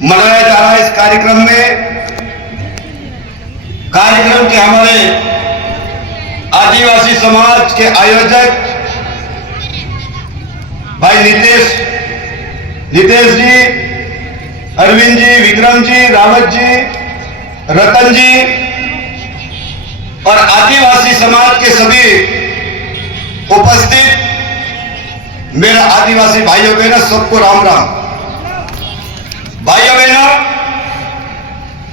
मनाया जा रहा है। इस कार्यक्रम के हमारे आदिवासी समाज के आयोजक भाई नितेश जी, अरविंद जी, विक्रम जी, रावत जी, रतन जी और आदिवासी समाज के सभी उपस्थित मेरा आदिवासी भाइयों बहनों सबको राम राम। भाइयों बहनों,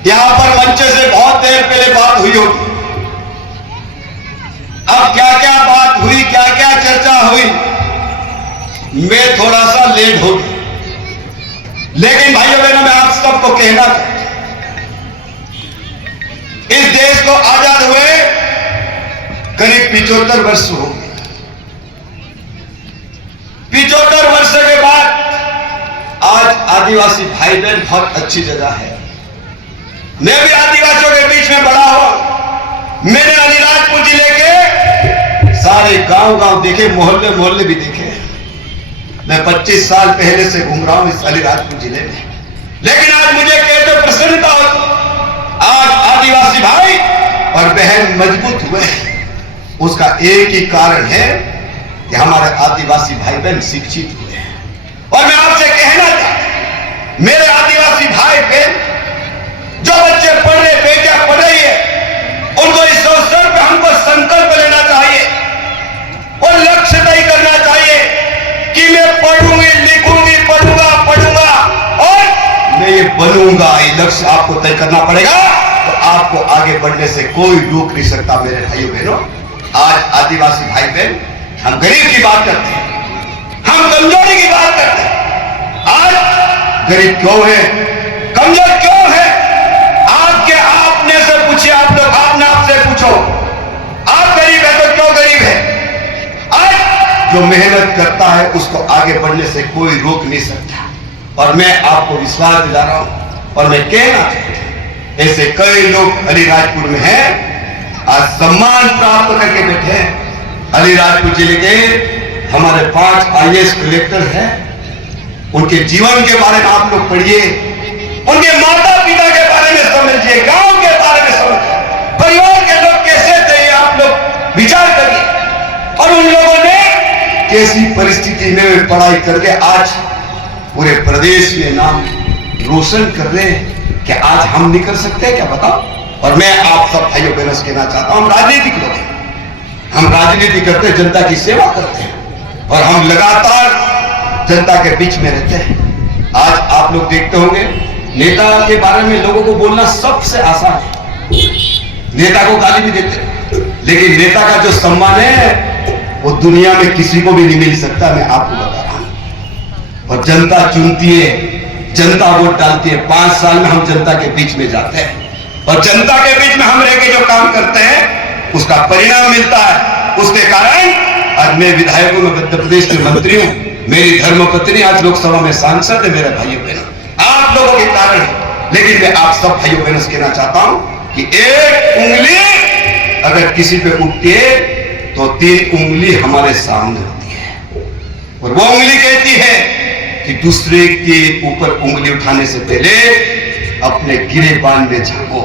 यहां पर मंच से बहुत देर पहले बात हुई होगी। अब क्या क्या बात हुई, क्या क्या चर्चा हुई, मैं थोड़ा सा लेट हो गया, लेकिन भाइयों बहनों मैं आप सबको कहना चाहता हूं, इस देश को आजाद हुए करीब 75 वर्ष हो गए। 75 वर्ष के बाद आज आदिवासी भाई बहन बहुत अच्छी जगह है। मैं भी आदिवासियों के बीच में बड़ा हूं। मैंने अलीराजपुर जिले के सारे गांव देखे, मोहल्ले भी देखे। मैं 25 साल पहले से घूम रहा हूं इस अलीराजपुर जिले में, लेकिन आज मुझे कहते प्रसन्नता होती, आज आदिवासी भाई और बहन मजबूत हुए। उसका एक ही कारण है कि हमारे आदिवासी भाई बहन शिक्षित हुए हैं। और मैं आपसे कहना चाहता हूं, मेरे आदिवासी भाई बहन जो बच्चे पढ़ रहे, बेटियां पढ़ रही है, उनको इस अवसर पे हमको संकल्प लेना चाहिए और लक्ष्य तय करना चाहिए कि मैं पढ़ूंगी, लिखूंगी, पढ़ूंगा और मैं ये बनूंगा। ये लक्ष्य आपको तय करना पड़ेगा, तो आपको आगे बढ़ने से कोई रोक नहीं सकता। मेरे भाइयों बहनों, आज आदिवासी भाई बहन, हम गरीब की बात करते हैं, हम कमजोरी की बात करते हैं। आज गरीब क्यों है, कमजोर क्यों है? आपने से पूछिए, आप लोग आपने आपसे पूछो, आप गरीब है तो क्यों गरीब है? आज जो मेहनत करता है उसको आगे बढ़ने से कोई रोक नहीं सकता। और मैं आपको विश्वास दिला रहा हूं और मैं कहना चाहता हूं, ऐसे कई लोग अलीराजपुर में हैं, आज सम्मान प्राप्त करके बैठे हैं। अलीराजपुर जिले के हमारे 5 IAS कलेक्टर हैं। उनके जीवन के बारे में आप लोग पढ़िए, उनके माता पिता के बारे में समझिए, गांव के बारे में समझिए, परिवार के लोग कैसे थे आप लोग विचार करिए। और उन लोगों ने कैसी परिस्थिति में पढ़ाई करके आज पूरे प्रदेश में नाम रोशन कर रहे हैं कि आज हम नहीं कर सकते क्या, बताओ? और मैं आप सब भाइयों बहनों से कहना चाहता हूं, हम राजनीतिक लोग हैं, हम राजनीति करते हैं, जनता की सेवा करते हैं और हम लगातार जनता के बीच में रहते हैं। आज आप लोग देखते होंगे, नेता के बारे में लोगों को बोलना सबसे आसान है, नेता को गाली भी देते, लेकिन नेता का जो सम्मान है वो दुनिया में किसी को भी नहीं मिल सकता। मैं आपको बता रहा हूं। और जनता चुनती है, जनता वोट डालती है। 5 साल में हम जनता के बीच में जाते हैं और जनता के बीच में हम रह के जो काम करते हैं उसका परिणाम मिलता है। उसके कारण आज मैं विधायक हूं, मैं मध्य प्रदेश के मंत्री हूं, मेरी धर्मपत्नी आज लोकसभा में सांसद है। मेरे भाइयों बहनों, आप लोगों के कारण है, लेकिन मैं आप सब भाइयों बहनों से कहना चाहता हूं कि एक उंगली अगर किसी पे उठती है तो 3 उंगली हमारे सामने होती है। और वो उंगली कहती है कि दूसरे के ऊपर उंगली उठाने से पहले अपने गिरेबान में झांको।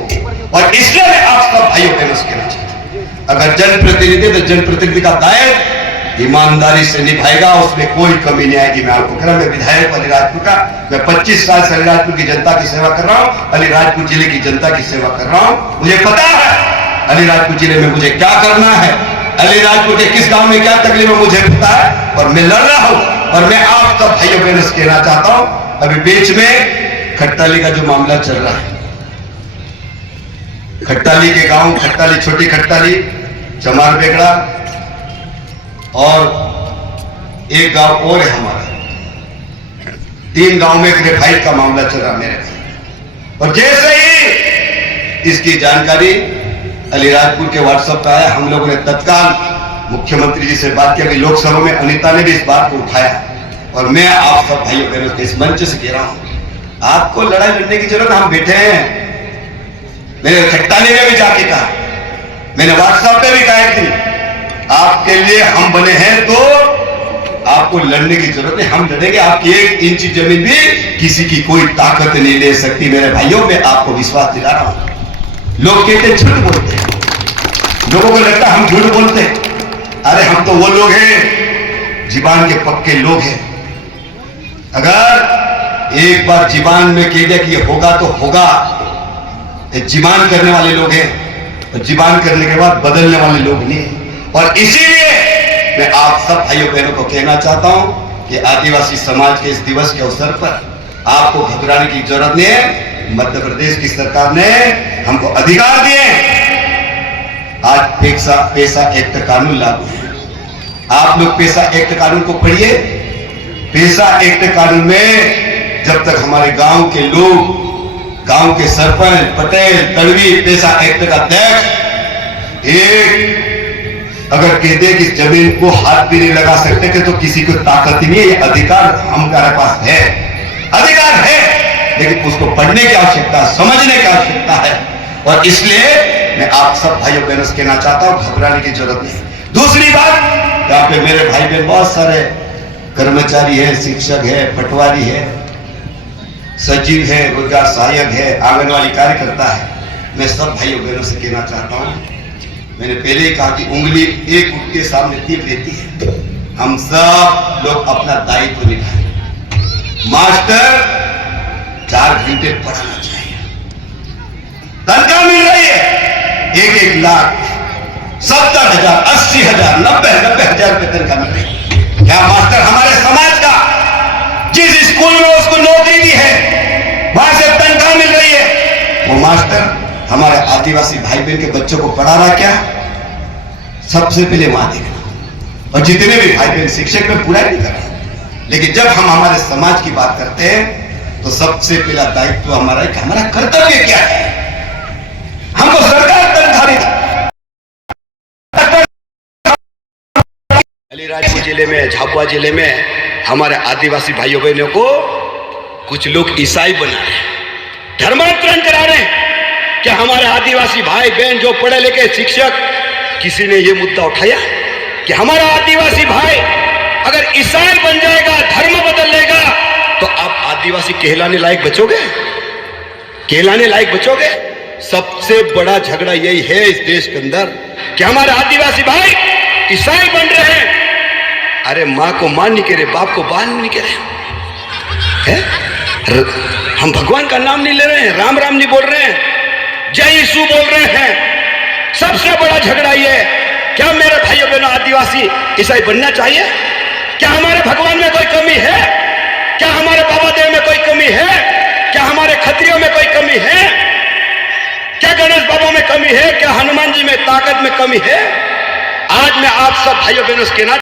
और इसलिए मैं आप सब भाइयों बहनों से कहना चाहता हूं, अगर जनप्रतिनिधि तो जनप्रतिनिधि का दायित्व ईमानदारी से निभाएगा, उसमें कोई कमी नहीं आएगी। मैं आपको कह रहा हूं, मैं विधायक अलीराजपुर का, मैं 25 साल से अलीराजपुर की जनता की सेवा कर रहा हूं, अलीराजपुर जिले की जनता की सेवा कर रहा हूं। मुझे पता है अलीराजपुर जिले में मुझे क्या करना है, अलीराजपुर के किस गांव में क्या तकलीफ है मुझे पता है, और मैं लड़ रहा हूं। और मैं आप सब भाइयों बहनों से कहना चाहता हूं, अभी बीच में खट्टाली का जो मामला चल रहा है, खट्टाली के गांव, खट्टाली, छोटी खट्टाली, चमार बेगड़ा और एक गांव और है हमारा, 3 गांव में ग्रेफाइट का मामला चल रहा मेरे भाई। और जैसे ही इसकी जानकारी अलीराजपुर के व्हाट्सएप पे आया, हम लोगों ने तत्काल मुख्यमंत्री जी से बात की। अभी लोकसभा में अनीता ने भी इस बात को उठाया और मैं आप सब भाइयों बहनों के इस मंच से कह रहा हूं, आपको लड़ाई लड़ने की जरूरत, हम बैठे हैं। मैंने खट्टाली में भी जाके कहा, मैंने व्हाट्सएप पे भी कहा कि आपके लिए हम बने हैं तो आपको लड़ने की जरूरत है, हम लड़ेंगे। आपकी 1 इंच जमीन भी किसी की कोई ताकत नहीं ले सकती मेरे भाइयों। मैं आपको विश्वास दिला रहा हूं। लोग कहते झूठ बोलते हैं, लोगों को लगता है हम झूठ बोलते हैं। अरे हम तो वो लोग हैं, जीबान के पक्के लोग हैं। अगर एक बार जीबान में कह दिया कि ये होगा तो होगा, जीबान करने वाले लोग हैं, और जीबान करने के बाद बदलने वाले लोग नहीं। और इसीलिए मैं आप सब भाइयों बहनों को कहना चाहता हूं कि आदिवासी समाज के इस दिवस के अवसर पर आपको घबराने की जरूरत नहीं है। मध्य प्रदेश की सरकार ने हमको अधिकार दिए। आज पैसा एक्ट कानून लागू है। आप लोग पैसा एक्ट कानून को पढ़िए। पैसा एक्ट कानून में जब तक हमारे गांव के लोग, गांव के सरपंच, पटेल, तड़वी पैसा एक्ट का अध्यक्ष एक अगर कहते कि जमीन को हाथ भी नहीं लगा सकते कि तो किसी को ताकत ही नहीं है। ये अधिकार हमारे पास है, अधिकार है, लेकिन उसको पढ़ने की आवश्यकता, समझने की आवश्यकता है। और इसलिए मैं आप सब भाइयों बहनों से कहना चाहता हूं, घबराने की जरूरत नहीं। दूसरी बात, यहाँ पे मेरे भाई बहन बहुत सारे कर्मचारी है, शिक्षक है, पटवारी है, सचिव है, रोजगार सहायक है, आंगनवाड़ी कार्यकर्ता है। मैं सब भाइयों बहनों से कहना चाहता हूं, मैंने पहले ही कहा कि उंगली एक उठ के सामने तीर रहती है। हम सब लोग अपना दायित्व निभाएं। मास्टर 4 घंटे पढ़ाना चाहिए। तनख्वाह मिल रही है 1-1 लाख, 70,000, 80,000, 90,000 रुपए तनख्वाह मिल रही है। क्या मास्टर हमारे समाज का जिस स्कूल में उसको नौकरी दी है वहां से तनख्वाह मिल रही है, वो मास्टर हमारे आदिवासी भाई बहन के बच्चों को पढ़ा रहा क्या? सबसे पहले वहां देखना। और जितने भी भाई बहन शिक्षक में पूरा नहीं कर रहे, लेकिन जब हम हमारे समाज की बात करते हैं तो सबसे पहला दायित्व हमारा है कि हमारा कर्तव्य क्या है। हमको सरकार तनख्वाह नहीं। अलीराजपुर जिले में, झाबुआ जिले में हमारे आदिवासी भाइयों बहनों को कुछ लोग ईसाई बना रहे हैं, धर्मांतरण करा रहे हैं। क्या हमारे आदिवासी भाई बहन जो पढ़े लिखे शिक्षक, किसी ने यह मुद्दा उठाया कि हमारा आदिवासी भाई अगर ईसाई बन जाएगा, धर्म बदल लेगा, तो आप आदिवासी कहलाने लायक बचोगे? कहलाने लायक बचोगे? सबसे बड़ा झगड़ा यही है इस देश के अंदर कि हमारे आदिवासी भाई ईसाई बन रहे हैं। अरे मां को मां नहीं कह रहे, बाप को बाप नहीं कह रहे हैं। हम भगवान का नाम नहीं ले रहे हैं, राम राम नहीं बोल रहे हैं, जय यीशु बोल रहे हैं। सबसे बड़ा झगड़ा ये, क्या मेरे भाइयों बहनों आदिवासी ईसाई बनना चाहिए? क्या हमारे भगवान में कोई कमी है? क्या हमारे बाबा देव में कोई कमी है? क्या हमारे खत्रियों में कोई कमी है? क्या गणेश बाबा में कमी है? क्या हनुमान जी में ताकत में कमी है? आज मैं आप सब भाइयों बहनों से कहना